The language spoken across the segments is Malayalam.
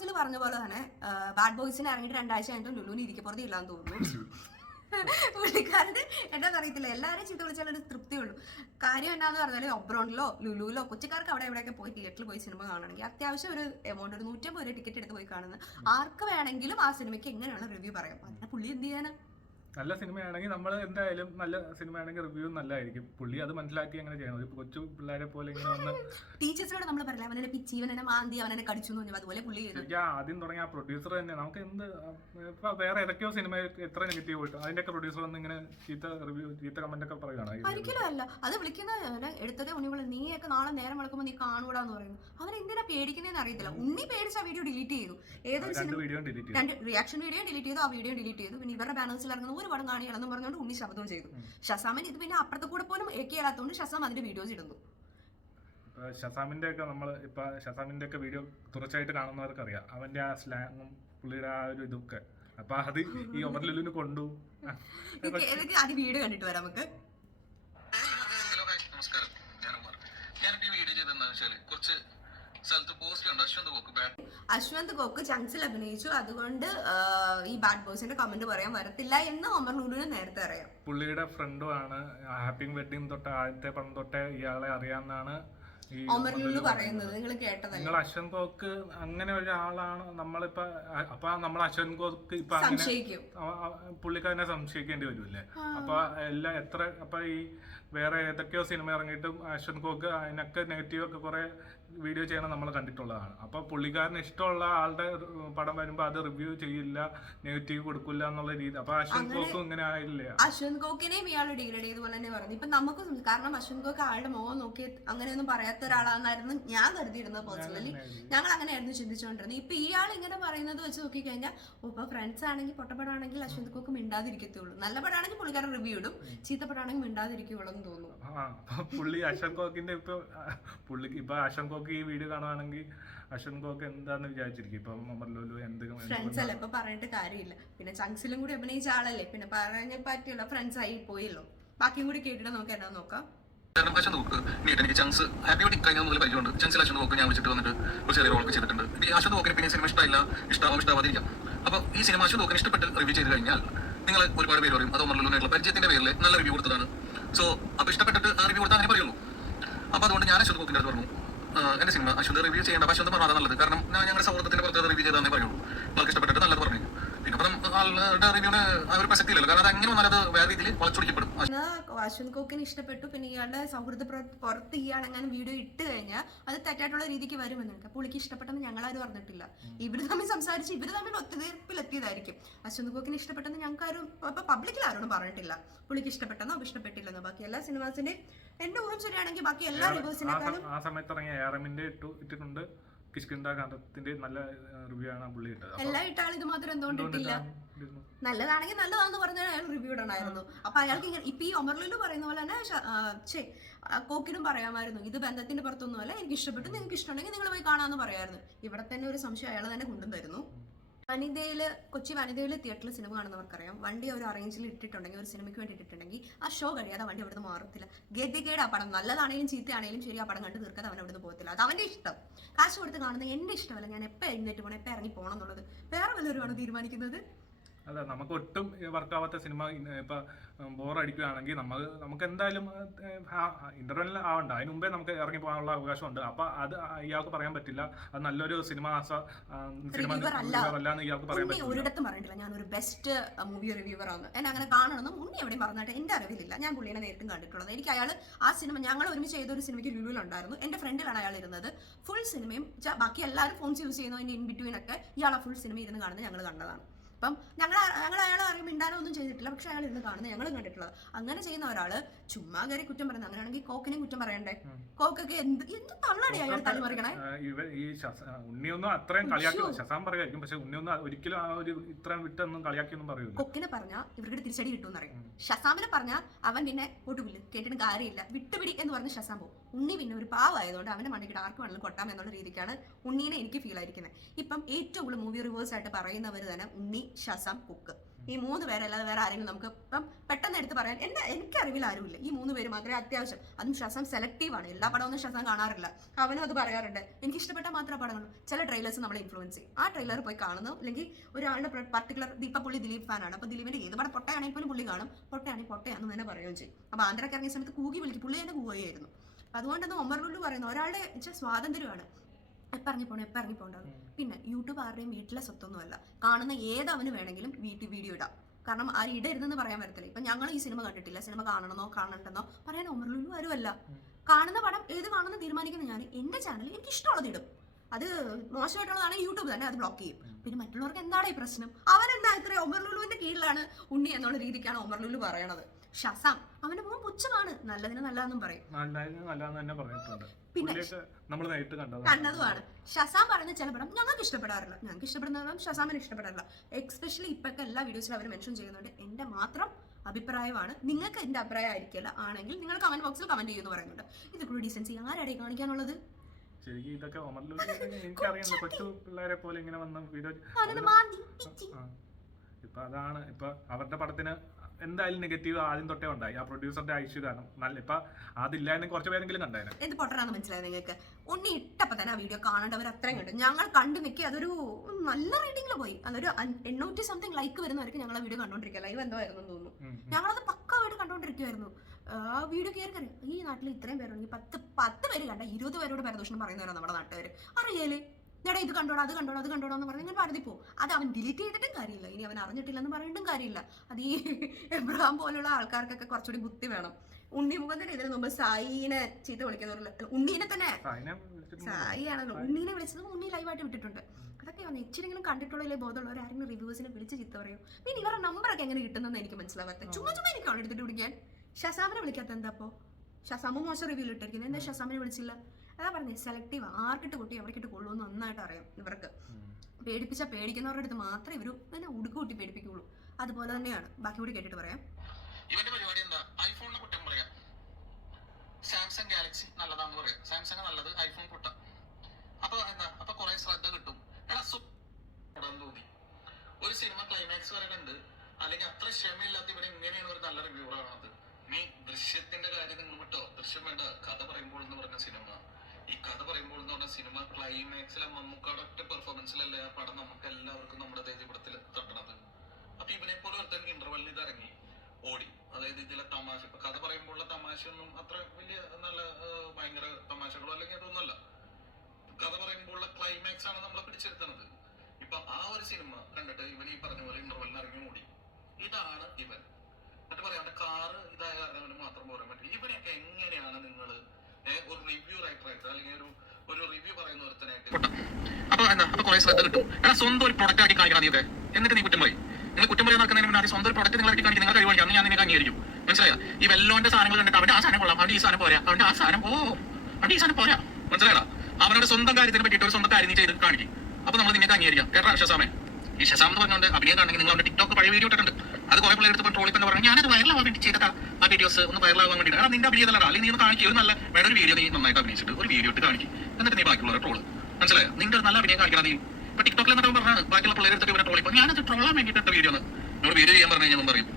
ബോക്സിൽ പറഞ്ഞ പോലെ തന്നെ ബാഡ് ബോയ്സിന് ഇറങ്ങിയിട്ട് 2 ആഴ്ച കഴിഞ്ഞിട്ട് ലുലുവിന് ഇരിക്കപ്പുറത്ത് ഇല്ലാന്ന് തോന്നുന്നു. പുള്ളിക്കാരന് എന്താണെന്ന് അറിയത്തില്ല, എല്ലാവരെയും ചീത്ത വിളിച്ചാലൊരു തൃപ്തിയുള്ളൂ. കാര്യം എന്താണെന്ന് പറഞ്ഞാൽ ഒബ്രോണിലോ ലുലുവിലോ കൊച്ചിക്കാർക്ക് അവിടെ എവിടെയൊക്കെ പോയി തിയേറ്ററിൽ പോയി സിനിമ കാണണമെങ്കിൽ അത്യാവശ്യം ഒരു എമൗണ്ട്, ഒരു 150 രൂപ ടിക്കറ്റ് എടുത്ത് പോയി കാണുന്നത് ആർക്ക് വേണമെങ്കിലും ആ സിനിമയ്ക്ക് എങ്ങനെയാണ് റിവ്യൂ പറയാം. അതിനെ പുള്ളി എന്ത് ചെയ്യാനാ? നല്ല സിനിമയാണെങ്കിൽ നമ്മൾ എന്തായാലും നല്ല സിനിമയാണെങ്കിൽ റിവ്യൂ നല്ലതായിരിക്കും. പുള്ളി അത് മനസ്സിലാക്കി അങ്ങനെ ചെയ്യണം. ഒരു കൊച്ചു പിള്ളേരെ പോലെ ഇങ്ങനെ വന്ന് ടീച്ചേഴ്സിനോട് നമ്മൾ പറയില്ല അവനെ പിച്ചി, അവനെ മാന്തി, അവനെ കടിച്ചു എന്ന് പറഞ്ഞു. അതുപോലെ പുള്ളി ആദ്യം തുടങ്ങിയ ആ പ്രൊഡ്യൂസർ തന്നെ നമുക്ക് എന്ത് ഇപ്പൊ വേറെ ഏതൊക്കെയോ സിനിമ എത്ര നെഗറ്റീവ് പോയിട്ട് അതിന്റെയൊക്കെ പ്രൊഡ്യൂസർ വന്ന് ഇങ്ങനെ ചീത്ത കമന്റ് ഒക്കെ പറയുകയാണ്. ഒരിക്കലും അല്ല, അത് വിളിക്കുന്ന എടുത്തതേ ഉണ്ണികൾ നീയൊക്കെ നാളെ നേരം വിളക്കുമ്പോൾ നീ കാണൂടാന്ന് പറയുന്നു. അവൻ എന്തിനാ പേടിക്കുന്നതെന്ന് അറിയത്തില്ല. ഉണ്ണി പേടിച്ച ആ വീഡിയോ ഡിലീറ്റ് ചെയ്തു. ഏതൊരു രണ്ട് റിയാക്ഷൻ വീഡിയോ ഡിലീറ്റ് ചെയ്തു, ആ വീഡിയോ ഡിലീറ്റ് ചെയ്തു. പിന്നെ ഇവരുടെ ബാനേഴ്സിൽ ഇറങ്ങുന്ന ഒരു പടം കാണിയാണെന്ന് പറഞ്ഞുകൊണ്ട് ഉണ്ണി ശബ്ദവും ചെയ്തു. ഷസാമിന് ഇത് പിന്നെ അപ്പുറത്തെ കൂടെ പോലും ഏക്കിയാലാത്തോണ്ട് ഷസാം അതിന്റെ വീഡിയോസ് ഇടുന്നു. ഷസാമിന്റെ ഒക്കെ നമ്മള് ഇപ്പൊ ഷസാമിന്റെ ഒക്കെ വീഡിയോ തുടർച്ചയായിട്ട് കാണുന്നവർക്ക് അറിയാം അവന്റെ ആ സ്ലാങ്ങും പുള്ളിയുടെ ആ ഒരു ഇതൊക്കെ. അപ്പൊ അത് ഈ ഒമർലുലുവിന് കൊണ്ടു വീഡിയോ കണ്ടിട്ട് വരാം നമുക്ക്. നമസ്കാരം, ഞാൻ ഉമർ. ഞാനിപ്പോ ഈ വീഡിയോ ചെയ്തെന്താ വെച്ചാല് കുറച്ച് സ്ഥലത്ത് പോസ്റ്റ് ഉണ്ട്. അശ്വന്ത് കോക്ക് ചങ്സിൽ അഭിനയിച്ചു, അതുകൊണ്ട് ഈ ബാഡ് ബോയ്സിന്റെ കമന്റ് പറയാൻ വരത്തില്ല എന്ന് ഒമർ ലുലുവിന് നേരത്തെ അറിയാം. പുള്ളിയുടെ ഫ്രണ്ടും ആണ്. ഹാപ്പി വെഡിങ് തൊട്ട് ആദ്യത്തെ പണം തൊട്ടേ ഇയാളെ അറിയാമെന്നാണ് ഒമർ ലുലു പറയുന്നത്. നിങ്ങൾ കേട്ടതല്ലേ? നിങ്ങൾ അശ്വന്ത് കോക്ക് അങ്ങനെ ഒരാളാണ്. നമ്മളിപ്പോ അപ്പൊ നമ്മൾ അശ്വന്ത് കോക്ക് ഇപ്പൊ പുള്ളിക്കാരനെ സംശയിക്കേണ്ടി വരുമല്ലേ? അപ്പൊ എല്ലാം എത്ര അപ്പൊ ഈ വേറെ ഏതൊക്കെയോ സിനിമ ഇറങ്ങിയിട്ടും അശ്വന്ത് കോക്ക് അതിനൊക്കെ നെഗറ്റീവ് ഒക്കെ കുറെ വീഡിയോ ചെയ്യണം നമ്മൾ കണ്ടിട്ടുള്ളതാണ്. അപ്പൊ പുള്ളിക്കാരന് ഇഷ്ടമുള്ള ആളുടെ പടം വരുമ്പോ അത് റിവ്യൂ ചെയ്യില്ല, നെഗറ്റീവ് കൊടുക്കില്ല എന്നുള്ള രീതി. അപ്പൊ അശ്വന്ത് കോക്കും ഇങ്ങനെ ആയില്ല. അശ്വന്ത് കോക്കിനെയും ഇയാൾ ഡിഗ്രേഡ് ചെയ്തുപോലെ തന്നെ പറഞ്ഞു. ഇപ്പൊ നമുക്ക് കാരണം അശ്വന്ത് കോക്ക് ആളുടെ മുഖം നോക്കി അങ്ങനെയൊന്നും പറയാത്ത ഒരാളാണെന്നായിരുന്നു ഞാൻ കരുതിയിരുന്നത്. പേഴ്സണലി ഞങ്ങൾ അങ്ങനെയായിരുന്നു ചിന്തിച്ചുകൊണ്ടിരുന്നത്. ഇപ്പൊ ഇയാൾ ഇങ്ങനെ പറയുന്നത് വെച്ച് നോക്കിക്കഴിഞ്ഞാൽ ഇപ്പൊ ഫ്രണ്ട്സ് ആണെങ്കിൽ പൊട്ടപ്പടാണെങ്കിൽ അശ്വന്ത് കോക്ക് മിണ്ടാതിരിക്കത്തുള്ളൂ, നല്ല പടാണെങ്കിൽ പുള്ളിക്കാരൻ റിവ്യൂ ഇടും, ചീത്തപ്പടാണെങ്കിൽ മിണ്ടാതിരിക്കുള്ളൂ എന്ന് തോന്നുന്നു. പുള്ളി അശ്വന്ത് കോക്കിന്റെ പുള്ളിക്ക് ഇപ്പൊ അശ്വന്ത് കോക്ക് ഈ വീഡിയോ കാണുവാണെങ്കിൽ അശ്വന്ത് കോക്ക് എന്താന്ന് വിചാരിച്ചിരിക്കും. ഇപ്പൊ ഒമർലുലു എന്തെങ്കിലും ഫ്രണ്ട്സ് അല്ലേ, ഇപ്പൊ പറഞ്ഞിട്ട് കാര്യമില്ല. പിന്നെ ചങ്സിലും കൂടി അഭിനയിച്ച ആളല്ലേ, പിന്നെ പറയാൻ പറ്റില്ല, ഫ്രണ്ട്സ് ആയി പോയല്ലോ. ബാക്കിയും കൂടി കേട്ടിട്ട് നമുക്ക് എന്നാ നോക്കാം. എനിക്ക് ചങ്സ് ഹാപ്പി വെഡിങ് കഴിഞ്ഞ മുതൽ പരിചയമുണ്ട്. ചങ്സിൽ അശ്വന്ത് കോക്ക് ഞാൻ വിളിച്ചിട്ട് വന്നിട്ട് ഒരു ചെറിയ റോൾ ചെയ്തിട്ടുണ്ട്. ഈ അശ്വന്ത് കോക്കിന് പിന്നെ സിനിമ ഇഷ്ടമില്ല, ഇഷ്ടാവാതിരിക്കാം. അപ്പൊ ഈ സിനിമ അശ്വന്ത് കോക്കിന് ഇഷ്ടപ്പെട്ട് റിവ്യൂ ചെയ്ത് കഴിഞ്ഞാൽ നിങ്ങൾ ഒരുപാട് പേര് പറയും അത് ഒമർലുലുവിനുള്ള പരിചയത്തിന്റെ പേരിൽ നല്ല റിവ്യൂ കൊടുത്തതാണ്. സോ അപ്പൊ ഇഷ്ടപ്പെട്ടിട്ട് ആ റിവ്യൂ കൊടുത്താൽ അങ്ങനെ പറയുള്ളൂ. അപ്പൊ അതുകൊണ്ട് ഞാൻ അശ്വന്ത് കോക്കിന്റെ അടുത്ത് പറഞ്ഞു എന്റെ സിനിമ അശ്വന്ത് റിവ്യൂ ചെയ്യേണ്ട. അപ്പൊ അശ്വന്ത് പറഞ്ഞാൽ നല്ലത്, കാരണം ഞാൻ ഞങ്ങളുടെ സൗഹൃദത്തിന്റെ പുറത്ത് റിവ്യൂ ചെയ്താന്നേ പറയുള്ളൂ. ആൾക്ക് ഇഷ്ടപ്പെട്ടിട്ട് നല്ലത് പറഞ്ഞു. പിന്നെ ആളുടെ റിവ്യൂന് ആ ഒരു പ്രസക്തി ഇല്ലല്ലോ, കാരണം അത് അങ്ങനെ വന്നാൽ അത് വേറെ രീതിയിൽ വളച്ചൊടിക്കപ്പെടും. അശ്വന്ത് കോക്കിന് ഇഷ്ടപ്പെട്ടു, പിന്നെ ഇയാളുടെ സൗഹൃദ പുറത്ത് ഇയാളെങ്ങനെ വീഡിയോ ഇട്ട് കഴിഞ്ഞാൽ അത് തെറ്റായിട്ടുള്ള രീതിക്ക് വരുമെന്നുണ്ട്. പുള്ളിക്ക് ഇഷ്ടപ്പെട്ടെന്ന് ഞങ്ങളാരും പറഞ്ഞിട്ടില്ല. ഇവര് തമ്മിൽ സംസാരിച്ച് ഇവര് തമ്മിൽ ഒത്തുതീർപ്പിലെത്തിയതായിരിക്കും. അശ്വന്ത് കോക്കിന് ഇഷ്ടപ്പെട്ടെന്ന് ഞങ്ങൾക്ക് ആരും ഇപ്പൊ പബ്ലിക്കിൽ ആരോടും പറഞ്ഞിട്ടില്ല. പുള്ളിക്ക് ഇഷ്ടപ്പെട്ടെന്നോ ഇഷ്ടപ്പെട്ടില്ലെന്നോ. ബാക്കി എല്ലാ സിനിമാസിന്റെ എന്റെ ഊഹം ശരിയാണെങ്കിൽ ബാക്കി എല്ലാ റിവ്യൂസിനെക്കാളും ആ സമയത്ത് ഇറങ്ങിയ ഏറമിന്റെ ഇട്ടിട്ടുണ്ട്. കിഷ്കിന്ദാകാന്തത്തിന്റെ നല്ല റിവ്യൂ ആണ് പുള്ളി ഇട്ടത്. എല്ലാം ഇട്ടാൾ ഇത് മാത്രം എന്തുകൊണ്ട് ഇട്ടില്ല? നല്ലതാണെങ്കിൽ നല്ലതാന്ന് പറഞ്ഞാൽ അയാൾ റിവ്യൂ ഇടണമായിരുന്നു. അപ്പൊ അയാൾക്ക് ഇങ്ങനെ ഇപ്പൊ ഈ ഒമർലുലു പറയുന്ന പോലെ തന്നെ കോക്കിനും പറയാമായിരുന്നു ഇത് ബന്ധത്തിന്റെ പുറത്തൊന്നും അല്ല, എനിക്ക് ഇഷ്ടപ്പെട്ടു, നിങ്ങൾക്ക് ഇഷ്ടമുണ്ടെങ്കിൽ നിങ്ങൾ പോയി കാണാന്ന് പറയായിരുന്നു. ഇവിടെ തന്നെ ഒരു സംശയം അയാൾ തന്നെ കൊണ്ടും തരുന്നു. കൊച്ചി വനിതയില് തിയേറ്ററിൽ സിനിമ കാണുന്നവർക്കറിയാം, വണ്ടി ഒരു അറേഞ്ചിൽ ഇട്ടിട്ടുണ്ടെങ്കിൽ, ഒരു സിനിമയ്ക്ക് വേണ്ടി ഇട്ടിട്ടുണ്ടെങ്കിൽ ആ ഷോ കഴിയാതെ വണ്ടി അവിടുന്ന് മാറത്തില്ല. ഗതികേട് ആ പടം നല്ലതാണെങ്കിലും ചീത്തയാണെങ്കിലും ശരി, ആ പടം കണ്ടു തീർക്കാതെ അവൻ അവിടുന്ന് പോകത്തില്ല. അത് അവന്റെ ഇഷ്ടം. കാശ് കൊടുത്ത് കാണുന്നത് എന്റെ ഇഷ്ടമല്ല, ഞാൻ എപ്പോൾ എഴുന്നേറ്റ് പോകണം, എപ്പോൾ ഇറങ്ങി പോകണം എന്നുള്ളത് വേറെ വല്ലവരുമാണ് തീരുമാനിക്കുന്നത്. അല്ല, നമുക്ക് ഒട്ടും വർക്കാവാത്ത സിനിമ ഇപ്പൊ ബോറടിക്കുകയാണെങ്കിൽ നമുക്ക് എന്തായാലും ഇന്റർവെൽ ആവണ്ട, അതിന് മുമ്പേ നമുക്ക് ഇറങ്ങി പോകാനുള്ള അവകാശമുണ്ട്. അപ്പൊ അത് ഇയാൾക്ക് പറയാൻ പറ്റില്ല, അത് നല്ലൊരു സിനിമ അല്ലാന്ന് ഇയാൾക്ക് പറയാൻ പറ്റില്ല. ഒരിടത്തും പറഞ്ഞിട്ടില്ല ഞാൻ ഒരു ബെസ്റ്റ് മൂവി റിവ്യൂവർ ആണ്, എന്നെ അങ്ങനെ കാണണമെന്നും ഉണ്ണി എവിടെയും പറഞ്ഞിട്ട് എന്റെ അറിവിലില്ല. ഞാൻ പുള്ളിനെ നേരിട്ടും കണ്ടിട്ടുള്ളത്. എനിക്ക് അയാൾ ആ സിനിമ ഞങ്ങൾ ഒരുമിച്ച് ചെയ്തൊരു സിനിമയ്ക്ക് റിവ്യൂലുണ്ടായിരുന്നു. എന്റെ ഫ്രണ്ടിലാണ് അയാൾ ഇരുന്നത്. ഫുൾ സിനിമയും ബാക്കി എല്ലാവരും ഫോൺസ് യൂസ് ചെയ്യുന്നതിന്റെ ഇൻ ബിറ്റ്വീൻ ഒക്കെ ഇയാൾ ആ ഫുൾ സിനിമ ഇരുന്ന് കാണുന്നത് ഞങ്ങൾ കണ്ടതാണ്. അപ്പം ഞങ്ങൾ അയാളെ അറിയുമ്പോൾ മിണ്ടാനോ ഒന്നും ചെയ്തിട്ടില്ല, പക്ഷെ അയാൾ ഇരുന്ന് കാണുന്നത് ഞങ്ങളും കണ്ടിട്ടുള്ളത്. അങ്ങനെ ചെയ്യുന്ന ഒരാള് ചുമ്മാ കയറി കുറ്റം പറയുന്നത്, അങ്ങനെയാണെങ്കിൽ കോക്കിനെയും കുറ്റം പറയണ്ടേ? കോക്കൊക്കെ എന്ത് തള്ളടി അയാൾ തള്ളിമറിക്കണേ. ഈ ഉണ്ണിയൊന്നും അത്രയും കളിയാക്കി ശസാം പറയായിരിക്കും, പക്ഷെ ഉണ്ണിയൊന്നും ഒരിക്കലും ആ ഒരു ഇത്രയും വിട്ടൊന്നും കളിയാക്കിയൊന്നും പറയൂല. കൊക്കിനെ പറഞ്ഞാൽ ഇവരുടെ തിരിച്ചടി കിട്ടുമെന്ന് അറിയും. ഷസാമിനെ പറഞ്ഞാൽ അവൻ പിന്നെ ഒട്ടുമില്ല, കേട്ടിട്ട് കാര്യമില്ല, വിട്ടുപിടി എന്ന് പറഞ്ഞ് ഷസാം പോകും. ഉണ്ണി പിന്നെ ഒരു പാവമായതുകൊണ്ട് അവന്റെ മണ്ടിക്കിട്ട് ആർക്ക് വേണമെങ്കിലും കൊട്ടാം എന്നുള്ള രീതിക്കാണ് ഉണ്ണീനെ എനിക്ക് ഫീൽ ആയിരിക്കുന്നത്. ഇപ്പം ഏറ്റവും കൂടുതൽ മൂവി റിവേഴ്സ് ആയിട്ട് പറയുന്നവർ തന്നെ ഉണ്ണി, ഷസാം, കുക്ക്. ഈ 3 പേരല്ലാതെ വേറെ ആരെങ്കിലും നമുക്ക് ഇപ്പം പെട്ടെന്ന് എടുത്ത് പറയാൻ എനിക്കറിവിൽ ആരുമില്ല. ഈ 3 പേര് മാത്രമേ അത്യാവശ്യം. അതും ഷസാം സെലക്റ്റീവ് ആണ്. എല്ലാ പടമൊന്നും ഷസാം കാണാറില്ല. അവനും അത് പറയാറുണ്ട്, എനിക്ക് ഇഷ്ടപ്പെട്ട മാത്രം പടങ്ങളും. ചില ട്രെയിലേഴ്സ് നമ്മളെ ഇൻഫ്ലുവൻസ് ചെയ്യും. ആ ട്രെയിലർ പോയി കാണുന്നു. അല്ലെങ്കിൽ ഒരാളുടെ പർട്ടിക്കുലർ പുള്ളി ദിലീപ് ഫാനാണ്. അപ്പോൾ ദിലീപിന്റെ ഏത് പടം പൊട്ടയാണെങ്കിൽ പോലും പുള്ളി കാണും. പൊട്ടയാണെന്ന് തന്നെ പറയുകയും ചെയ്യും. അപ്പോൾ ആന്ധ്രയ്ക്ക് ഇറങ്ങിയ സമയത്ത് കൂകി വിളിക്കും, പുള്ളി തന്നെ കൂവുകയായിരുന്നു. അതുകൊണ്ടൊന്ന് ഒമർ ലുലു പറയുന്നു ഒരാളുടെ സ്വാതന്ത്ര്യമാണ്, എപ്പോൾ ഇറങ്ങി പോകേണ്ടത്. പിന്നെ യൂട്യൂബ് ആരുടെയും വീട്ടിലെ സ്വത്തൊന്നുമല്ല. കാണുന്ന ഏതവന് വേണമെങ്കിലും വീഡിയോ ഇടാം. കാരണം ആരും ഇടരുതെന്ന് പറയാൻ പറ്റത്തില്ല. ഇപ്പം ഞങ്ങൾ ഈ സിനിമ കണ്ടിട്ടില്ല, സിനിമ കാണണമെന്നോ കാണണ്ടെന്നോ പറയാൻ ഒമർ ലുലു ആരുമല്ല. കാണുന്ന പടം ഏത് കാണുന്ന തീരുമാനിക്കുന്ന ഞാൻ എൻ്റെ ചാനലിൽ എനിക്ക് ഇഷ്ടമുള്ളത് ഇടും. അത് മോശമായിട്ടുള്ളതാണെങ്കിൽ യൂട്യൂബ് തന്നെ അത് ബ്ലോക്ക് ചെയ്യും. പിന്നെ മറ്റുള്ളവർക്ക് എന്താണ് ഈ പ്രശ്നം? അവനെന്താ ഇത്ര ഒമർ ലുലുവിന്റെ കീഴിലാണ് ഉണ്ണി എന്നുള്ള രീതിക്കാണ് ഒമർ ലുലു പറയണത്. ഷസാം അവന്റെ മുഖം പുച്ഛമാണ്, നല്ലതിന് നല്ലതെന്നും പറയും. പിന്നെ കണ്ടതുമാണ്. ഷസാം പറഞ്ഞ ചില പടം ഞങ്ങൾക്ക് ഇഷ്ടപ്പെടാറില്ല. ഞങ്ങൾക്ക് ഇഷ്ടപ്പെടുന്നതും ഷസാമിന് ഇഷ്ടപ്പെടാറില്ല. എക്സ്പെഷ്യലി ഇപ്പൊക്കെ എല്ലാ വീഡിയോസിലും അവർ മെൻഷൻ ചെയ്യുന്നുണ്ട് എന്റെ മാത്രം അഭിപ്രായമാണ്, നിങ്ങൾക്ക് എന്റെ അഭിപ്രായം ആയിരിക്കില്ല. ആണെങ്കിൽ നിങ്ങൾ കമന്റ് ബോക്സിൽ കമന്റ് ചെയ്യുമെന്ന് പറയുന്നുണ്ട്. ഇത് കൂടി ഡീസൻസി ആരാടെ കാണിക്കാനുള്ളത്? ശരിക്കും ഇതൊക്കെ എനിക്കറിയാം, കൊച്ചു പിള്ളേരെ പോലെ ഇങ്ങനെ വന്ന വീഡിയോ. ഇപ്പൊ അതാണ് ഇപ്പൊ അവരുടെ പടത്തിന് എന്തായാലും നെഗറ്റീവ് ആദ്യം തൊട്ടേ ഉണ്ടായി. ആ പ്രൊഡ്യൂസറിന്റെ ഐഷ്യൂ കാരണം നല്ല ഇപ്പൊ അതില്ലായിരുന്നു കുറച്ച് പേരെങ്കിലും കണ്ടായിരുന്നു. എന്ത് പൊട്ടറാന്ന് മനസ്സിലായത് നിങ്ങൾക്ക്? ഉണ്ണി ഇട്ടപ്പോ തന്നെ ആ വീഡിയോ കാണേണ്ടവർ അത്രയും കണ്ടു. ഞങ്ങൾ കണ്ടു നിൽക്കി, അതൊരു നല്ല റേറ്റിംഗിൽ പോയി. അതൊരു 800 സംതിങ് ലൈക്ക് വരുന്നവർക്ക് ഞങ്ങൾ ആ വീഡിയോ കണ്ടോണ്ടിരിക്കുക. ലൈവ് എന്തോ ആയിരുന്നു തോന്നുന്നു. ഞങ്ങളത് പക്കാവായിട്ട് കണ്ടോണ്ടിരിക്കുവായിരുന്നു. ആ വീഡിയോ കയറി ഈ നാട്ടിൽ ഇത്രയും പേരുണ്ടെങ്കിൽ 10 പേര് കണ്ട 20 പേരോട് പരദൂഷണം പറയുന്നവരാണ് നമ്മുടെ നാട്ടുകാർ. അറിയാലേ എടാ ഇത് കണ്ടോടാ അത് കണ്ടോടാ എന്ന് പറഞ്ഞ് ഞാൻ പരതി പോകും. അത് അവൻ ഡിലീറ്റ് ചെയ്തിട്ടും കാര്യമില്ല, ഇനി അവൻ അറിഞ്ഞിട്ടില്ലെന്ന് പറഞ്ഞിട്ടും കാര്യമില്ല. അത് ഈ എബ്രഹാം പോലുള്ള ആൾക്കാർക്കൊക്കെ കുറച്ചുകൂടി ബുദ്ധി വേണം. ഉണ്ണി മുഖത്തിന് ഇതിന് മുമ്പ് സായിനെ ചീത്ത വിളിക്കുന്നവരില്ല. ഉണ്ണീനെ തന്നെ സായി ആണല്ലോ ഉണ്ണീനെ വിളിച്ചത്. ഉണ്ണി ലൈവായിട്ട് വിട്ടിട്ടുണ്ട്. അതൊക്കെ വന്ന് ഇച്ചിരിങ്കിലും കണ്ടിട്ടുള്ള ബോധമുള്ളവർ ആരെങ്കിലും റിവ്യൂസിനെ വിളിച്ച് ചീത്ത പറയും. പിന്നെ ഇവരുടെ നമ്പറൊക്കെ എങ്ങനെ കിട്ടുന്നതെന്ന് എനിക്ക് മനസ്സിലാവാത്ത. ചുമ്മാ എനിക്കാണ് എടുത്തിട്ട് വിളിക്കാൻ. ഷസാമിനെ വിളിക്കാത്ത എന്താ? അപ്പോൾ ഷസാമ് മോശം റിവ്യൂ ഇട്ടിരിക്കുന്നത്, എന്താ ഷസാമിനെ വിളിച്ചില്ല? അതാ പറഞ്ഞത്, സെലക്റ്റീവ്. ആർക്കിട്ട് കുട്ടി എവിടേക്കിട്ട് കൊള്ളുമെന്ന് നന്നായിട്ട് അറിയാം ഇവർക്ക്. പേടിക്കുന്നവരുടെ അടുത്ത് മാത്രമേ ഇവർ തന്നെ ഉടുക്കൂട്ടി പേടിപ്പിക്കുള്ളൂ. അതുപോലെ തന്നെയാണ്. ബാക്കി കൂടി കേട്ടിട്ട് പറയാം. ഇവന്റെ പരിപാടി എന്താ? ഐഫോണിനെ കുറ്റം പറയാം, സാംസങ് ഗാലക്സി നല്ലതാന്ന് പറയാം, സാംസങ് നല്ലത്, ഐഫോൺ പൊട്ട. അപ്പൊ എന്താ? അപ്പൊ കുറെ ശ്രദ്ധ കിട്ടും. എടാ തോന്നി ഒരു സിനിമ ക്ലൈമാക്സ് വരെ കണ്ട് അല്ലെങ്കിൽ അത്ര ക്ഷമയില്ലാത്ത ഇവരെ ഇങ്ങനെയാണ് ഒരു നല്ല റിവ്യൂ ആണത്. നീ ദൃശ്യത്തിന്റെ കാര്യം നിങ്ങൾ വിട്ടോ, ദൃശ്യം വേണ്ട, കഥ പറയുമ്പോൾ എന്ന് പറഞ്ഞ സിനിമ. ഈ കഥ പറയുമ്പോൾ എന്ന് പറഞ്ഞ സിനിമ ക്ലൈമാക്സിലെ മമ്മൂക്കയുടെ ഒറ്റ പെർഫോമൻസിലല്ലേ ആ പടം നമുക്ക് എല്ലാവർക്കും നമ്മുടെ ദേഹപടത്തിൽ തട്ടണത്. അപ്പൊ ഇവനെ പോലെ ഒരുത്തൻ ഇന്റർവെല്ലിൽ ഇത് ഇറങ്ങി ഓടി. അതായത് ഇതിലെ തമാശ, ഇപ്പൊ കഥ പറയുമ്പോഴുള്ള തമാശയൊന്നും അത്ര വലിയ നല്ല ഭയങ്കര തമാശകളോ അല്ലെങ്കിൽ അതൊന്നുമല്ല. കഥ പറയുമ്പോഴുള്ള ക്ലൈമാക്സ് ആണ് നമ്മളെ പിടിച്ചെടുക്കുന്നത്. ഇപ്പൊ ആ ഒരു സിനിമ കണ്ടിട്ട് ഇവൻ ഈ പറഞ്ഞ പോലെ ഇന്റർവെല്ലിൽ ഇറങ്ങി ഓടി. ഇതാണ് ഇവൻ. എന്നിട്ട് പറയാം അവന്റെ കാറ് ഇതായ കാരണം മാത്രം പറയാൻ പറ്റും. ഇവനെയൊക്കെ എങ്ങനെയാണ് നിങ്ങൾ ഒരു റിവ്യൂ റൈറ്ററായിട്ട് അല്ലെങ്കിൽ ഒരു റിവ്യൂ പറയുന്ന ഒരുത്തനായിട്ട്? അപ്പൊ എന്താ? അപ്പൊ കുറെ ശ്രദ്ധ കിട്ടും. എടാ സ്വന്തം ഒരു പ്രൊഡക്റ്റ് ആക്കി കാണിക്കണം നീ. എന്നിട്ട് നീ കുറ്റം പറയും. നിങ്ങൾ കുറ്റം പറയാൻ നടക്കുന്നതിന് മുന്നേ ആദ്യം സ്വന്തം ഒരു പ്രൊഡക്റ്റ് നിങ്ങൾ ആക്കി കാണിക്കും. നിങ്ങൾ കഴിവാണ്, അന്ന് ഞാൻ നിനക്ക് അംഗീകരിക്കും. മനസ്സിലായോ? ഈ വെല്ലോന്റെ സാധനങ്ങൾ കണ്ടിട്ട് അവന്റെ ആ സാധനം കൊള്ളാം, അവന്റെ ഈ സാധനം പോരാ, അവന്റെ ആ സാധനം അവന്റെ ഈ സാധനം പോരാ. മനസ്സിലായടാ? അവനോട് സ്വന്തം കാര്യത്തിനെ പറ്റിയിട്ട് ഒരു സ്വന്തം കാര്യം നീ ചെയ്ത് കാണിക്കും. അപ്പൊ നമ്മൾ നിനക്ക് അംഗീകരിക്കാം. കേട്ടോ ഷസാമേ? ഈ ഷസാം എന്ന് പറഞ്ഞുകൊണ്ട് അഭിനയം കാണണമെങ്കിൽ നിങ്ങൾ അവന്റെ ടിക്ടോക്ക് പഴയ വീഡിയോ ഇട്ടിട്ടുണ്ട്. അത് കുറെ പിള്ളേർ എടുത്ത് ട്രോളിൽ തന്നെ പറഞ്ഞു ഞാനത് വൈറലാവാൻ വേണ്ടി ചെയ്തതാ. ആ വീഡിയോസ് ഒന്ന് വൈറലാവാൻ വേണ്ടി. എടാ നിന്റെ അഭിനയതല്ല, അല്ലെങ്കിൽ നീ ഒന്ന് കാണിക്കും. ഒരു നല്ല വേറെ ഒരു വീഡിയോ നീ നന്നായിട്ട് അഭിനയിച്ചിട്ട് ഒരു വീഡിയോ ഇട്ട് കാണിക്കും. എന്നിട്ട് നീ ബാക്കിയുള്ളവരെ ട്രോള്. മനസ്സിലായോ? നിന്റെ നല്ല അഭിനയം കാണിക്കണം. നീ ഇപ്പൊ ടിക്ടോക്കിൽ എന്നിട്ട് പറഞ്ഞാൽ ബാക്കിയുള്ള പിള്ളേർ എടുത്തിട്ട് ഇവരെ ട്രോളി. ഞാനത് ട്രോളാൻ വേണ്ടിയിട്ട് വീഡിയോ ആണ്. എന്നോട് വീഡിയോ ചെയ്യാൻ പറഞ്ഞു കഴിഞ്ഞാൽ പറയും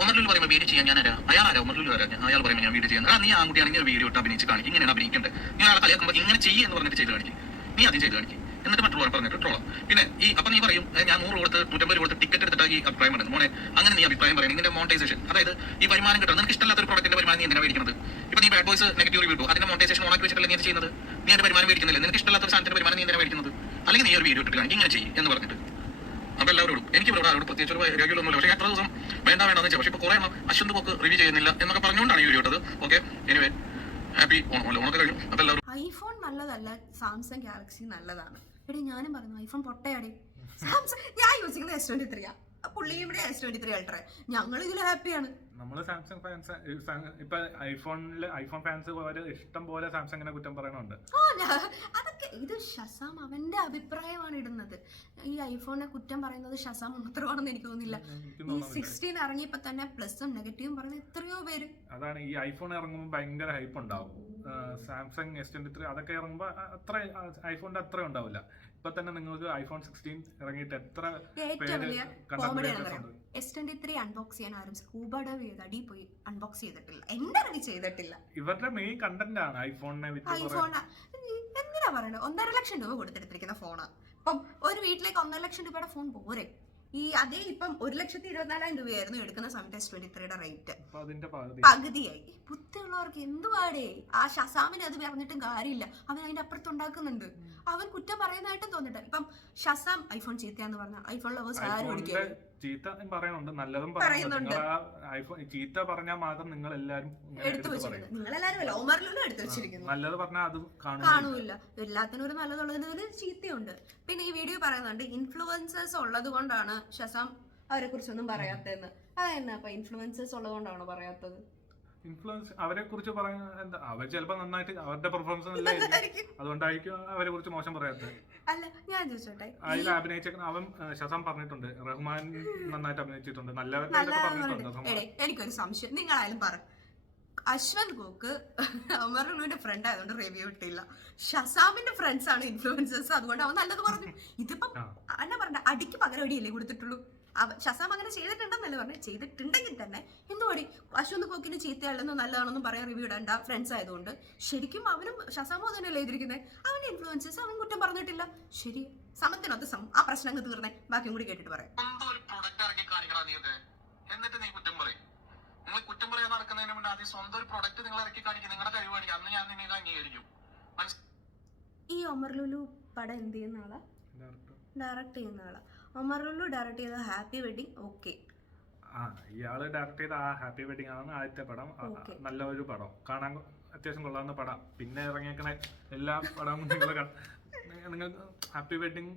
ഒമർലുൽ പറയുമ്പോൾ വീഡിയോ ചെയ്യാൻ ഞാനാരാ? അയാളാരാ? ഒമർലുൽ വരാ. അയാൾ പറയുമ്പോൾ ഞാൻ വീഡിയോ ചെയ്യാൻ. നീ ആൺകുട്ടിയാണെങ്കിൽ ഒരു വീഡിയോ ഇട്ട് അഭിനയിച്ച് കാണിക്കും. ഇങ്ങനെയാണ് അഭിനയിക്കേണ്ടത്. നീ ആളെ കളിയാക്കുമ്പോൾ ഇങ്ങനെ ചെയ്യുക എന്ന് പറഞ്ഞിട്ട് ചെയ്ത് കാണിക്കും. നീ ആദ്യം ചെയ്ത് കാണിക്കും, എന്നിട്ട് മറ്റുള്ളവർ പറഞ്ഞിട്ട് ട്രോളാം. പിന്നെ ഈ അപ്പൊ നീ പറയും ഞാൻ 100 കൊടുത്ത് 150 കൊടുത്ത് ടിക്കറ്റ് എടുത്തിട്ട് ഈ അഭിപ്രായം പറയുന്നത്. മോനെ അങ്ങനെ നീ അഭിപ്രായം പറയണം. ഇതിന്റെ മോണിറ്റൈസേഷൻ, അതായത് ഈ വരുമാനം കിട്ടും. നിനക്ക് ഇഷ്ടമില്ലാത്ത ഒരു പ്രോഡക്റ്റിന്റെ വരുമാനം നീ എന്തിനാ മേടിക്കുന്നത്? ഇപ്പൊ നീ ബാഡ് ബോയ്സ് നെഗറ്റീവ് റിവ്യൂ ഇട്ടു, അതിന്റെ മോണിറ്റൈസേഷൻ ഓണാക്കി വെച്ചിട്ടല്ലേ നീ ചെയ്യുന്നത്? നീ അതിന്റെ വരുമാനം മേടിക്കുന്നില്ല. നിനക്ക് ഇഷ്ടമില്ലാത്ത ഒരു സാധനത്തിന്റെ വരുമാനം നീ എന്തിനാ മേടിക്കുന്നത്? അല്ലെങ്കിൽ നീ ഒരു വീഡിയോ ഇട്ടിട്ട് കാണിക്കും ഇങ്ങനെ ചെയ്യും എന്ന് പറഞ്ഞിട്ട്. അപ്പൊ എല്ലാവരോടും എനിക്ക് ഇവിടെ ആരോട് പ്രത്യേകിച്ച് ഒരു രേഖകളൊന്നുമില്ല. പക്ഷേ എത്ര ദിവസം വേണ്ടെന്ന് വെച്ചാൽ പക്ഷേ ഇപ്പൊ കുറെ അശ്വന്ത് പോക്ക് റിവ്യൂ ചെയ്യുന്നില്ല എന്നൊക്കെ പറഞ്ഞുകൊണ്ടാണ് ഈ വീഡിയോ ഇട്ടത്. ഓക്കെ, എനിവേ ഹാപ്പി ഓണൊക്കെ കഴിഞ്ഞു. അപ്പൊ എല്ലാവരും ഐഫോൺ നല്ലതല്ല, സാംസങ് ഗാലക്സി നല്ലതാണ്. എടേ ഞാനും പറഞ്ഞു ഐഫോൺ പൊട്ടയാടേ. സാംസങ് ഞാൻ യൂസ് ചെയ്യുന്നത് S23. പുള്ളി ഇവിടെ S23 അൾട്ര. ഞങ്ങൾ ഇതിൽ ഹാപ്പിയാണ്. നമ്മള് സാംസങ് ഫാൻസ് ഇപ്പൊ ഐഫോൺ ഫാൻസ് ഇഷ്ടം പോലെ സാംസങ്ങിനെ കുറ്റം പറയണുണ്ട്. അതൊക്കെ ഇത് ഷസാം അവന്റെ അഭിപ്രായമാണ് ഇടുന്നത്. ഈ ഐഫോണിനെ കുറ്റം പറയുന്നത് ഷസാം മാത്രമാണെന്ന് എനിക്ക് തോന്നുന്നില്ല. ഈ 16 ഇറങ്ങിയപ്പോ തന്നെ പ്ലസും നെഗറ്റീവും പറയുന്ന എത്രയോ പേര്. അതാണ് ഈ ഐഫോൺ ഇറങ്ങുമ്പോൾ ഭയങ്കര ഹൈപ്പ് ഉണ്ടാവും. സാംസങ് S23 അതൊക്കെ ഇറങ്ങുമ്പോ അത്ര ഐഫോണിന്റെ അത്ര ഉണ്ടാവില്ല. ഇപ്പൊ തന്നെ നിങ്ങൾക്ക് ഐഫോൺ 16 ഇറങ്ങിയിട്ട് എത്ര ഏറ്റവും വലിയ കോമഡി S23 അൺബോക്സ് ചെയ്യാൻ ആരും സ്കൂബ ഡൈവ് ചെയ്ത് അടി പോയി അൺബോക്സ് ചെയ്തിട്ടില്ല. എന്റെ അറിവ് ചെയ്തിട്ടില്ല. ഇവരുടെ മെയിൻ കണ്ടന്റ് ആണ് ഐഫോണിനെ എന്തിനാ പറയണത്? 1.5 ലക്ഷം രൂപ കൊടുത്തെടുത്തിരിക്കുന്ന ഫോണാ. ഇപ്പം ഒരു വീട്ടിലേക്ക് 1.5 ലക്ഷം രൂപയുടെ ഫോൺ പോരെ. ഈ അതേ ഇപ്പം 1,24,000 രൂപയായിരുന്നു എടുക്കുന്ന സമയത്ത് S23യുടെ റേറ്റ് പകുതിയായി. ബുദ്ധിയുള്ളവർക്ക് എന്തുവാടേ? ആ ഷസാമിന് അത് പറഞ്ഞിട്ടും കാര്യമില്ല. അവൻ അതിന്റെ അപ്പുറത്ത് ഉണ്ടാക്കുന്നുണ്ട്. അവൻ കുറ്റം പറയുന്നതായിട്ടും തോന്നിട്ട്. ഇപ്പം ഷസാം ഐഫോൺ ചീത്തയാന്ന് പറഞ്ഞ ഐഫോൺ ലവേഴ്സ് ആരും ഓടിക്കുക ചീത്ത പറയുന്നുണ്ട്, നല്ലതും പറയുന്നുണ്ട്. ഐഫോൺ ചീത്ത പറഞ്ഞാൽ മാത്രം നിങ്ങൾ എല്ലാരും എടുത്തു വെച്ചിരിക്കുന്നു. നിങ്ങളെല്ലാരും അല്ല, ഒമറിലും എടുത്തു വെച്ചിരിക്കുന്നു. നല്ലത് പറഞ്ഞാൽ അത് കാണൂല. എല്ലാത്തിനും ഒരു നല്ലതുള്ളതിന് ചീത്തയുണ്ട്. പിന്നെ ഈ വീഡിയോ പറയുന്നുണ്ട് ഇൻഫ്ലുവൻസേഴ്സ് ഉള്ളത് കൊണ്ടാണ് ഷസാം അവരെ കുറിച്ചൊന്നും പറയാത്തതെന്ന്. അതെന്നാ അപ്പൊ ഇൻഫ്ലുവൻസേഴ്സ് ഉള്ളത് കൊണ്ടാണോ പറയാത്തത്? ഇൻഫ്ലുവൻസ് അവരെ കുറിച്ച് പറയാൻ എന്താ, അവർ ചിലപ്പോ നന്നായിട്ട് അവരുടെ പെർഫോമൻസ് അതുകൊണ്ടായിരിക്കും അവരെ കുറിച്ച് മോശം പറയാത്തത്. അല്ല ഞാൻ ചോദിച്ചോട്ടെ, അതിൽ അഭിനയിച്ച അവൻ ഷസാം പറഞ്ഞിട്ടുണ്ട് റഹ്മാൻ നന്നായിട്ട് അഭിനയിച്ചിട്ടുണ്ട്, എനിക്കൊരു സംശയം. നിങ്ങളായാലും പറ, അശ്വന്ത് ഗോക്ക് അമറിന്റെ ഫ്രണ്ട് ആയതുകൊണ്ട് റിവ്യൂ ഇട്ടില്ല. ഷസാമിന്റെ ഫ്രണ്ട്സ് ആണ് ഇൻഫ്ലുവൻസേഴ്സ്, അതുകൊണ്ട് അവൻ നല്ലത് പറഞ്ഞു. ഇതിപ്പം എന്നാ പറഞ്ഞ അടിക്ക് പകരം അടിയല്ലേ കൊടുത്തിട്ടുള്ളൂ. ഷസാം അങ്ങനെ ചെയ്തിട്ടുണ്ടെന്നല്ലേ പറഞ്ഞു. ചെയ്തിട്ടുണ്ടെങ്കിൽ തന്നെ എന്തുപടി അശ്വന്ത് ഗോക്കിന് ചീത്തയല്ലെന്നോ നല്ലതാണെന്നും പറയാൻ റിവ്യൂ ഇടണ്ട, ഫ്രണ്ട്സ് ആയതുകൊണ്ട്. ശരിക്കും അവനും ഷസാമോ തന്നെയല്ലേ എഴുതിയിരിക്കുന്നത്. അവന്റെ ഇൻഫ്ലുവൻസേഴ്സ് അവൻ കുറ്റം പറഞ്ഞിട്ടില്ല. ശരി, സമത്തിനൊത്ത് സമം. ആ പ്രശ്നം തീർന്നേ, ബാക്കിയും കൂടി കേട്ടിട്ട് പറയാം. എന്നിട്ട് നീ കുറ്റം പറയും. നിങ്ങൾ കുറ്റം പറയാൻ നടക്കുന്നതിന് മുന്നേ ആദ്യം സ്വന്തം ഒരു പ്രൊഡക്റ്റ് നിങ്ങൾ ഇറക്കി കാണിക്കും, നിങ്ങളുടെ കഴിവ് കാണിക്കും. അന്ന് ഞാൻ നിന്നെ അംഗീകരിക്കും. ഈ ഒമർ ലുലു പടം എന്ത് ചെയ്യുന്ന ആളാ? ഡയറക്ട് ചെയ്യുന്ന ആളാ. ഒമർ ലുലു ഡയറക്ട് ചെയ്ത ഹാപ്പി വെഡിങ് ഓക്കെ. ഇയാള് ഡയറക്ട് ചെയ്ത ആ ഹാപ്പി വെഡിങ് ആണ് ആദ്യത്തെ പടം. നല്ല ഒരു പടം, കാണാൻ അത്യാവശ്യം കൊള്ളാവുന്ന പടം. പിന്നെ ഇറങ്ങിയേക്കണ എല്ലാ പടവും നിങ്ങൾ ഹാപ്പി വെഡിങ്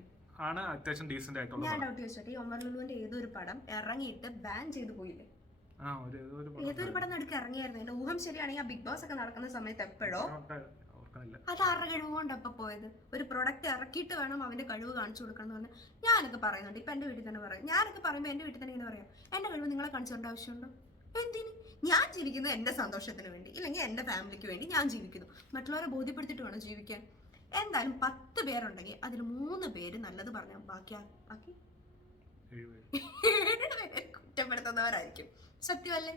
ആണ് അത്യാവശ്യം ഡീസന്റ് ആയിട്ടുള്ള. ഞാൻ ഡൗട്ട് ചോദിച്ചോട്ടെ, ഈ ഒമർ ലുലുവിന്റെ ഏതൊരു പടം ഇറങ്ങിയിട്ട് ബാൻ ചെയ്ത് പോയില്ലേ? ഏതൊരു പടം നടുക്ക് ഇറങ്ങിയായിരുന്നു? എന്റെ ഊഹം ശരിയാണെങ്കിൽ ആ ബിഗ് ബോസ് ഒക്കെ നടക്കുന്ന സമയത്ത് എപ്പോഴോ. അത് ആരുടെ കഴിവ് കൊണ്ടപ്പോ പോയത്? ഒരു പ്രൊഡക്റ്റ് ഇറക്കിയിട്ട് വേണം അവന്റെ കഴിവ് കാണിച്ചു കൊടുക്കണം എന്ന് പറഞ്ഞാൽ ഞാനൊക്കെ പറയുന്നുണ്ട്. ഇപ്പൊ എന്റെ വീട്ടിൽ തന്നെ പറയാം. ഞാനൊക്കെ പറയുമ്പോൾ എന്റെ വീട്ടിൽ തന്നെ ഇങ്ങനെ പറയാം, എന്റെ കഴിവ് നിങ്ങളെ കാണിച്ചു തരേണ്ട ആവശ്യമുണ്ടോ? എന്തിന്? ഞാൻ ജീവിക്കുന്നത് എന്റെ സന്തോഷത്തിന് വേണ്ടി, ഇല്ലെങ്കിൽ എന്റെ ഫാമിലിക്ക് വേണ്ടി ഞാൻ ജീവിക്കുന്നു. മറ്റുള്ളവരെ ബോധ്യപ്പെടുത്തിയിട്ട് വേണം ജീവിക്കാൻ. എന്തായാലും 10 പേരുണ്ടെങ്കിൽ അതിൽ 3 പേര് നല്ലത് പറഞ്ഞാൽ ബാക്കി 7 പേര് കുറ്റപ്പെടുത്തുന്നവരായിരിക്കും. സത്യമല്ലേ?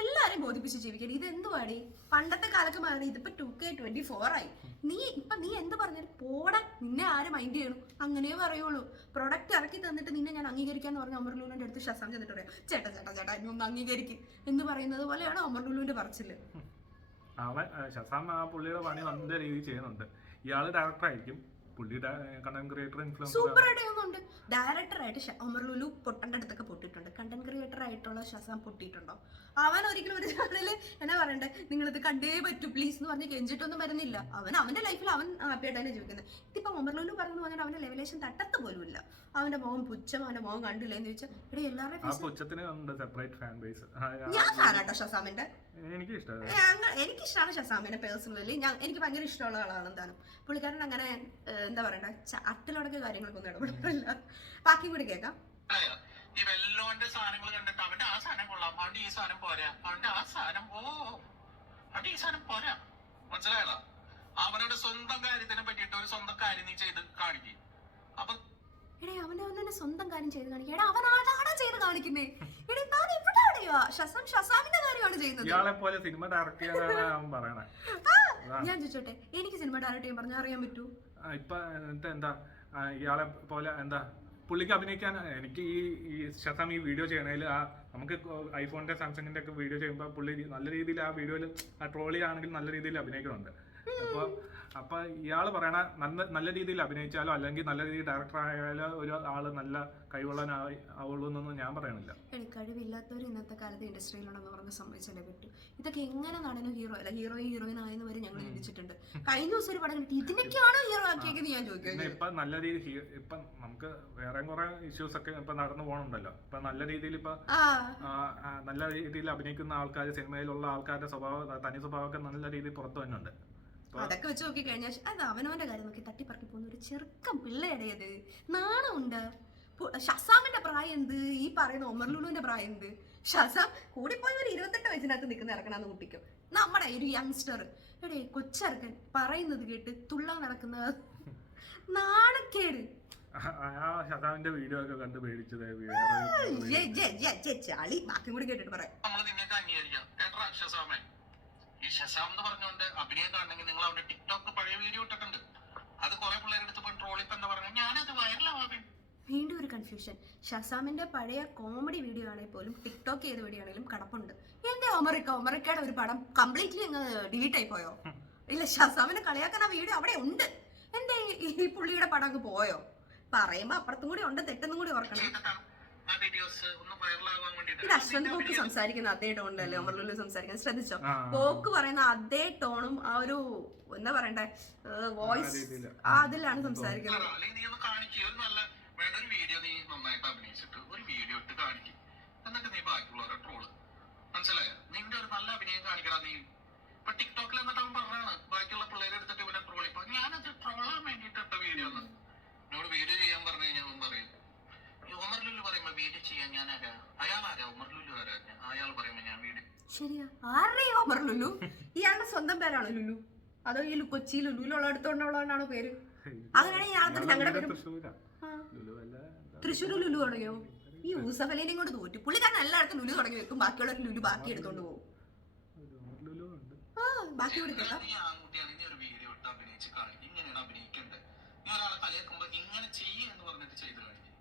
എല്ലാരും ബോധിപ്പിച്ച് ജീവിക്കാൻ. ഇത് എന്തുവാടി? പണ്ടത്തെ കാലത്ത് മാറി, ഇതിപ്പോ 2K24 ആയി. നീ എന്ത് പറഞ്ഞാലും പോടാ, നിന്നെ ആര് മൈൻഡ് ചെയ്യണം? അങ്ങനെ പറയുള്ളൂ. പ്രൊഡക്റ്റ് ഇറക്കി തന്നിട്ട് നിന്നെ ഞാൻ അംഗീകരിക്കാന്ന് പറഞ്ഞ ഒമർ ലുലുവിന്റെ അടുത്ത് ഷസാം ചെന്നിട്ട് പറയാം, ചേട്ടാ ചേട്ടാ ചേട്ടാ എന്നെ ഒന്ന് അംഗീകരിക്കും എന്ന് പറയുന്നത് പോലെയാണ് ഒമർ ലുലുവിന്റെ പറച്ചില്. അവൻ ഷസാം ആ പുള്ളിയുടെ പണി നല്ല രീതിയിൽ ചെയ്യുന്നുണ്ട്. ഇയാള് ഡയറക്ടർ ആയിരിക്കും, പുള്ളി കണ്ടന്റ് ക്രിയേറ്റർ ഇൻഫ്ലുവൻസർ സൂപ്പർ ആയിട്ട് ചെയ്യുന്നുണ്ട്. ഡയറക്ടർ ആയിട്ട് ഒമർ ലുലു പൊട്ടന്റെ അടുത്തൊക്കെ പൊട്ടിയിട്ടുണ്ട്. കണ്ടന്റ് ക്രിയേറ്റർ ആയിട്ടുള്ള ഷസാം പൊട്ടിയിട്ടുണ്ടോ? അവൻ ഒരിക്കലും ഒരു ചാനലില് എന്നാ പറയണ്ടേ, നിങ്ങളിത് കണ്ടേ പറ്റൂ പ്ലീസ് എന്ന് പറഞ്ഞ് കെഞ്ചിട്ടൊന്നും വരുന്നില്ല. അവന്റെ ലൈഫിൽ അവൻ ഹാപ്പി ആയിട്ട് തന്നെ ജീവിക്കുന്നത്. ഇതിപ്പോ ഒമർ ലുലു പറഞ്ഞു പറഞ്ഞിട്ട് അവന്റെ ലെവലേഷൻ തട്ടത്ത് പോലും ഇല്ല. അവന്റെ മുഖം പുച്ഛം, അവന്റെ മുഖം കണ്ടില്ല എന്ന് ചോദിച്ചാൽ ഇവിടെ എല്ലാവരുടെയും ഞാൻ ഫാനാട്ടോ ഷസാമിന്റെ. എനിക്കിഷ്ടമാണ് ഷസാമിനെ പേഴ്സണലി. എനിക്ക് ഭയങ്കര ഇഷ്ടമുള്ള ആളാണ്. എന്താണ് പുള്ളിക്കാരൻ അങ്ങനെ എന്താ പറയണ്ട അട്ടിലടക്കിയ കാര്യങ്ങൾക്കൊന്നും ഇടപെടില്ല. ബാക്കി കൂടി കേൾക്കാം. ഈ വെല്ലോന്റെ സാധനങ്ങൾ കണ്ടിട്ട് അവന്റെ ആ സാധനം കൊള്ളാം, അവന്റെ ഈ സാധനം പോരാ, അവന്റെ ആ സാധനം അവന്റെ ഈ സാധനം പോരാ. മനസ്സിലായല്ലോ? അവനോട് സ്വന്തം കാര്യത്തിനെ പറ്റിയിട്ട് ഒരു സ്വന്തം കാര്യം നീ ചെയ്ത് കാണിക്കും. അപ്പൊ അവന്റെ സ്വന്തം കാര്യം ചെയ്ത് കാണിക്കും. അവൻ ആടാ ചെയ്ത് കാണിക്കുന്നേ. ഷസാമിന്റെ കാര്യമാണ് ചെയ്യുന്നത്. ഞാൻ ചോദിച്ചോട്ടെ, എനിക്ക് സിനിമ ഡയറക്ട് ചെയ്യാൻ പറഞ്ഞാൽ അറിയാൻ പറ്റൂ? ഇപ്പൊ എന്താ ഇയാളെ പോലെ എന്താ പുള്ളിക്ക് അഭിനയിക്കാൻ. എനിക്ക് ഈ ഷസാം ഈ വീഡിയോ ചെയ്യണേൽ നമുക്ക് ഐഫോണിന്റെ സാംസങ്ങിന്റെ ഒക്കെ വീഡിയോ ചെയ്യുമ്പോൾ പുള്ളി നല്ല രീതിയിൽ ആ വീഡിയോയിൽ ആ ട്രോളി ആണെങ്കിൽ നല്ല രീതിയിൽ അഭിനയിക്കുന്നുണ്ട്. അപ്പൊ ഇയാള് പറയണ നല്ല രീതിയിൽ അഭിനയിച്ചാലോ അല്ലെങ്കിൽ നല്ല രീതിയിൽ ഡയറക്ടർ ആയാലോ ഒരു ആള് നല്ല കഴിവുള്ളവനാവുള്ളൂ എന്നൊന്നും ഞാൻ പറയണില്ല. കഴിവില്ലാത്തവർ ഇന്നത്തെ കാലത്ത് ഇൻഡസ്ട്രിയിലുണ്ടെന്ന് പറഞ്ഞ് സമ്മതിച്ചാലേ പറ്റൂ. ഇതൊക്കെ എങ്ങനെ നടനും ഹീറോ അല്ല ഹീറോയിൻ ആയെന്ന് വരെ ഞങ്ങൾ ചിന്തിച്ചിട്ടുണ്ട്. കഴിഞ്ഞ ദിവസം ഒരു പടം കിട്ടി ഇതിനൊക്കെയാണോ ഹീറോ ആക്കിയെന്ന് ഞാൻ ചോദിക്കുന്നത്. ഇപ്പൊ നല്ല രീതിയിൽ ഇപ്പൊ നമുക്ക് വേറെ കുറെ ഇഷ്യൂസ് ഒക്കെ ഇപ്പൊ നടന്നു പോകണുണ്ടല്ലോ. ഇപ്പൊ നല്ല രീതിയിൽ നല്ല രീതിയിൽ അഭിനയിക്കുന്ന ആൾക്കാർ, സിനിമയിലുള്ള ആൾക്കാരുടെ തനി സ്വഭാവമൊക്കെ നല്ല രീതിയിൽ പുറത്തു വരുന്നുണ്ട്. അതൊക്കെ വെച്ച് നോക്കി കഴിഞ്ഞാൽ അത് അവനവന്റെ കാര്യം നോക്കി തട്ടിപ്പറക്കി പോകുന്ന ഒരു ചെറുക്കം പിള്ളയുടേത് നാണമുണ്ട്. ഷസാമിന്റെ പ്രായം എന്ത്, ഈ പറയുന്ന ഒമർ ലുലുവിന്റെ പ്രായം എന്ത്? ഷസാം കൂടിപ്പോയി ഒരു 28 വയസ്സിനകത്ത് നിൽക്കുന്ന ഇറക്കണമെന്ന് കുട്ടിക്കും. നമ്മുടെ ഒരു യങ്സ്റ്റർ എടേ കൊച്ചിറക്കൻ പറയുന്നത് കേട്ട് തുള്ളാൻ നടക്കുന്ന നാണക്കേട്. ഷസാമിന്റെ വീഡിയോ ഒക്കെ കണ്ട് പേടിച്ചത് ചളി. ബാക്കി കൂടി കേട്ടിട്ട് പറയാം. ഈ ഷസാം എന്ന് പറഞ്ഞുകൊണ്ട് അഭിനയം കാണണമെങ്കിൽ നിങ്ങൾ അവന്റെ ടിക്ടോക്ക് പഴയ വീഡിയോ ഇട്ടിട്ടുണ്ട്. അത് കുറെ പിള്ളേരെടുത്ത് പോയി ട്രോളിപ്പ് എന്താ പറഞ്ഞാൽ ഞാനത് വൈറലാവാൻ. വീണ്ടും ഒരു കൺഫ്യൂഷൻ. ഷസാമിന്റെ പഴയ കോമഡി വീഡിയോ ആണെങ്കിൽ പോലും ടിക്ടോക്ക് ചെയ്ത വീഡിയോ ആണെങ്കിലും കടപ്പുണ്ട്. എന്റെ ഒമറിക്കയുടെ ഒരു പടം കംപ്ലീറ്റ്ലി അങ്ങ് ഡിലീറ്റ് ആയി പോയോ? ഇല്ല, ഷസാമിനെ കളിയാക്കാൻ ആ വീഡിയോ അവിടെ ഉണ്ട്. എന്തേ ഈ പുള്ളിയുടെ പടം അങ്ങ് പോയോ? പറയുമ്പോ അപ്പുറത്തും കൂടി ഉണ്ട്, തെറ്റെന്നും കൂടി ഓർക്കണം. ഇത് അശ്വന്ത് കോക്ക് സംസാരിക്കുന്ന അതേ ടോണിലല്ലേ ഒമർ ലുലു സംസാരിക്കാൻ ശ്രദ്ധിച്ചോ? കോക്ക് പറയുന്ന അതേ ടോണും ആ ഒരു എന്താ പറയണ്ടേ വോയിസ് അതിലാണ് സംസാരിക്കുന്നത്. നിന്റെ ഒരു നല്ല അഭിനയം കാണിക്കണം. നീ ഇപ്പൊ ടിക്ടോക്കിൽ എന്നിട്ട് അവൻ പറഞ്ഞാണ് ബാക്കിയുള്ള പിള്ളേരെ എടുത്തിട്ട് ഇവനെ ട്രോളി. ഞാനത് ട്രോളാൻ വേണ്ടിയിട്ട വീഡിയോ ഒന്ന് എന്നോട് വീഡിയോ ചെയ്യാൻ പറഞ്ഞു കഴിഞ്ഞാൽ അവൻ പറയും ഉമർ ലുലു പറയുമ്പോ വീഡിയോ ചെയ്യാൻ ഞാൻ ആരാ? അയാളാരാ? ഉമർ ലുലു ആരാ? അയാൾ പറയുമ്പോ ഞാൻ വീഡിയോ. ശരിയാ, ആരെയും ഉമർ ലുലു ഇയാളുടെ സ്വന്തം പേരാണോ ലുലു? അതോ ഈ കൊച്ചി ലുലുവിലുള്ള അടുത്തോണ്ടുള്ളതാണോ പേര്? അങ്ങനെയാണെങ്കിൽ ഇയാളത്തെ ഞങ്ങളുടെ പേര് തൃശ്ശൂർ ലുലു തുടങ്ങിയോ? ഈ യൂസഫ് അലീനെയും കൊണ്ട് തോറ്റു. പുള്ളിക്കാരൻ എല്ലായിടത്തും ലുലു തുടങ്ങി വെക്കും, ബാക്കിയുള്ളവർ ലുലു ബാക്കി എടുത്തോണ്ട് പോകും. ബാക്കി കൊടുക്കട്ടോ. നീ ഒരാളെ കളിയാക്കുമ്പോ ഇങ്ങനെ ചെയ്യ് എന്ന് പറഞ്ഞിട്ട് ചെയ്ത് കാണിക്കും.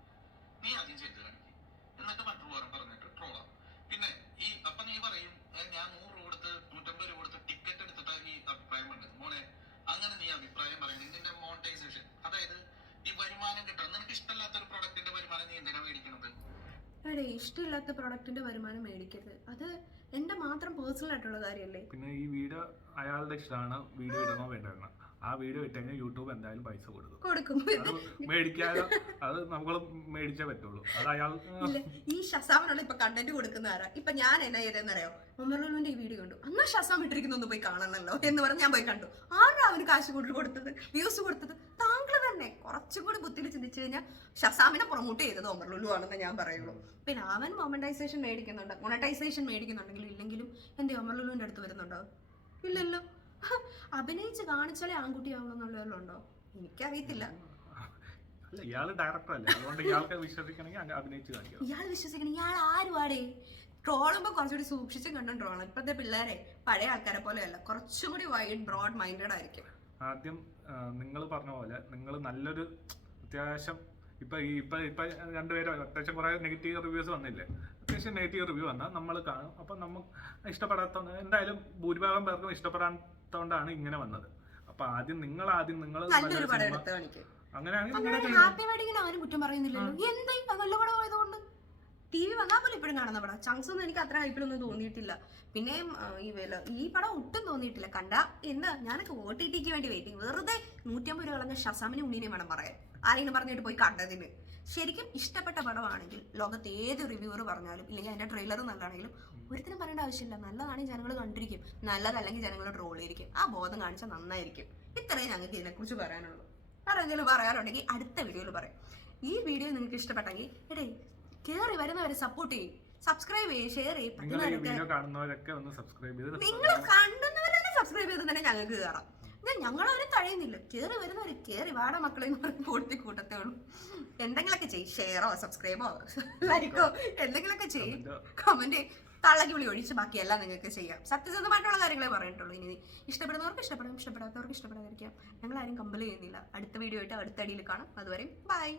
നീ ആദ്യം ചെയ്ത് കാണിക്കും, എന്നിട്ട് മറ്റുള്ളവരും പറഞ്ഞിട്ട് ട്രോളാം. പിന്നെ ഈ അപ്പൊ നീ പറയും ഞാൻ 100 രൂപ കൊടുത്ത് 150 രൂപ കൊടുത്ത് ടിക്കറ്റ് എടുത്തിട്ട് ഈ അഭിപ്രായം പറഞ്ഞത് മോനെ. അങ്ങനെ നീ അഭിപ്രായം പറയുന്നത് നിന്റെ മോണിറ്റൈസേഷൻ, അതായത് ഈ വരുമാനം കിട്ടണം. നിനക്ക് ഇഷ്ടമില്ലാത്ത ഒരു പ്രൊഡക്റ്റിന്റെ വരുമാനം നീ എന്തിനാ മേടിക്കുന്നത്? എടേ, ഇഷ്ടമില്ലാത്ത പ്രൊഡക്റ്റിന്റെ വരുമാനം മേടിക്കരുത്. അത് എന്റെ മാത്രം പേഴ്സണൽ ആയിട്ടുള്ള കാര്യമല്ലേ. പിന്നെ ഈ വീഡിയോ അയാളുടെ ഇഷ്ടമാണ്, വീഡിയോ ഇടണോ വേണ്ടോ. ആ വീഡിയോ ഇട്ടുകഴിഞ്ഞാൽ യൂട്യൂബ് എന്തായാലും പൈസ കൊടുക്കും. മേടിക്കാതെ അത് നമ്മൾ മേടിച്ചേ പറ്റുള്ളൂ. അത് അയാൾ ഈ ഷസാമിനുള്ള ഇപ്പൊ കണ്ടന്റ് കൊടുക്കുന്ന ആരാ? ഇപ്പൊ ഞാൻ എന്നാ ചെയ്തെന്നറിയോ? ഒമർ ലുലുവിന്റെ ഈ വീഡിയോ കണ്ടു, അന്നാ ഷസാം ഇട്ടിരിക്കുന്നൊന്ന് പോയി കാണണല്ലോ എന്ന് പറഞ്ഞ് ഞാൻ പോയി കണ്ടു. ആരാ അവന് കാശ് കൂടുതൽ കൊടുത്തത്, വ്യൂസ് കൊടുത്തത്? താങ്കൾ തന്നെ. കുറച്ചും കൂടി ബുദ്ധിയിൽ ചിന്തിച്ചു കഴിഞ്ഞാൽ ഷസാമിനെ പ്രൊമോട്ട് ചെയ്തത് ഒമർ ലുലു ആണെന്ന് ഞാൻ പറയുള്ളൂ. പിന്നെ അവൻ മോണിറ്റൈസേഷൻ മേടിക്കുന്നുണ്ടെങ്കിലും ഇല്ലെങ്കിലും എന്തേ ഒമർ ലുലുവിന്റെ അടുത്ത് വരുന്നുണ്ടോ? ഇല്ലല്ലോ. അഭിനയിച്ച് കാണിച്ചാലേ ആൺകുട്ടിയാവുന്നുള്ളോ? എനിക്കറിയത്തില്ല. ഇയാൾ ഡയറക്ടർ അല്ലേ, അതുകൊണ്ട് ഇയാൾക്ക് വിശ്വസിക്കണമെങ്കിൽ അഭിനയിച്ച് കാണിക്കണം. ഇയാൾ വിശ്വസിക്കണം. ഇയാൾ ആരുവാടേ? ട്രോളുമ്പോ കുറച്ചുകൂടി സൂക്ഷിച്ചും കണ്ടും ട്രോളാം. ഇപ്പോഴത്തെ പിള്ളേരെ പഴയ ആൾക്കാരെ പോലെയല്ല, കുറച്ചും കൂടി വൈഡ് ബ്രോഡ് മൈൻഡഡ് ആയിരിക്കും. ആദ്യം നിങ്ങൾ പറഞ്ഞ പോലെ നിങ്ങൾ നല്ലൊരു അത്യാവശ്യം ഇപ്പൊ രണ്ടുപേരും അത്യാവശ്യം കുറെ നെഗറ്റീവ് റിവ്യൂസ് വന്നില്ലേ? അത്യാവശ്യം നെഗറ്റീവ് റിവ്യൂ വന്നാൽ നമ്മൾ കാണും. അപ്പൊ നമുക്ക് ഇഷ്ടപ്പെടാത്ത എന്തായാലും ഭൂരിഭാഗം പേർക്കും ഇഷ്ടപ്പെടാത്തോണ്ടാണ് ഇങ്ങനെ വന്നത്. അപ്പൊ നിങ്ങൾ നല്ലൊരു പടം എടുത്ത് കാണിക്കും. ഹാപ്പി വെഡിങ്ങിന് ആരും കുറ്റം പറയുന്നില്ലല്ലോ. എന്താ നല്ല പടം ആയതുകൊണ്ട് TV വന്നാൽ പോലും ഇപ്പോഴും കാണുന്ന പടം. ചങ്സ് ഒന്നും എനിക്ക് അത്ര ഹൈപ്പിലൊന്നും തോന്നിയിട്ടില്ല. പിന്നെ ഈ പടം ഒട്ടും തോന്നിയിട്ടില്ല. കണ്ട എന്താ, ഞാനൊക്കെ OTTക്ക് വേണ്ടി വെയിറ്റിംഗ്. വെറുതെ 150 രൂപ കളഞ്ഞ ഷസാമിന് ഉണ്ണിനെ വേണം പറയാൻ. ആരെങ്കിലും പറഞ്ഞിട്ട് പോയി കണ്ടതിന്. ശരിക്കും ഇഷ്ടപ്പെട്ട പടമാണെങ്കിൽ ലോകത്ത് ഏത് റിവ്യൂവർ പറഞ്ഞാലും ഇല്ലെങ്കിൽ അതിന്റെ ട്രെയിലർ നല്ലതാണെങ്കിലും ഒരിക്കലും പറയേണ്ട ആവശ്യമില്ല. നല്ലതാണെങ്കിൽ ജനങ്ങൾ കണ്ടിരിക്കും, നല്ലതല്ലെങ്കിൽ ജനങ്ങൾ ട്രോൾ ചെയ്തിരിക്കും. ആ ബോധം കാണിച്ചാൽ നന്നായിരിക്കും. ഇത്രയും ഞങ്ങൾക്ക് ഇതിനെക്കുറിച്ച് പറയാനുള്ളൂ. വേറെ എന്തെങ്കിലും പറയാനുണ്ടെങ്കിൽ അടുത്ത വീഡിയോയിൽ പറയാം. ഈ വീഡിയോ നിങ്ങൾക്ക് ഇഷ്ടപ്പെട്ടെങ്കിൽ എടേ കേറി വരുന്നവരെ സപ്പോർട്ട് ചെയ്യും, സബ്സ്ക്രൈബ് ചെയ്യും, ഷെയർ ചെയ്യും. നിങ്ങൾ കണ്ടുന്നവരെ സബ്സ്ക്രൈബ് ചെയ്ത് തന്നെ ഞങ്ങൾക്ക് കയറാം. ഞങ്ങളവരും തഴയുന്നില്ല. കേറി വരുന്നവര് കേറി വാട മക്കളെ എന്ന് പറഞ്ഞ് കൊടുത്തി കൂട്ടത്തേ ഉള്ളൂ. എന്തെങ്കിലുമൊക്കെ ചെയ്യും, ഷെയറോ സബ്സ്ക്രൈബോ ലൈക്കോ എന്തെങ്കിലുമൊക്കെ ചെയ്യും, കമന്റ് തള്ളക്കി വിളി ഒഴിച്ച് ബാക്കിയെല്ലാം നിങ്ങൾക്ക് ചെയ്യാം. സത്യസന്ധമായിട്ടുള്ള കാര്യങ്ങളെ പറഞ്ഞിട്ടുള്ളൂ. ഇനി ഇഷ്ടപ്പെടുന്നവർക്ക് ഇഷ്ടപ്പെടും, ഇഷ്ടപ്പെടാത്തവർക്ക് ഇഷ്ടപ്പെടാതിരിക്കാം. ഞങ്ങൾ ആരും കമ്പൽ ചെയ്യുന്നില്ല. അടുത്ത വീഡിയോ ആയിട്ട് അടുത്ത അടിയിൽ കാണാം. അതുവരെയും ബൈ.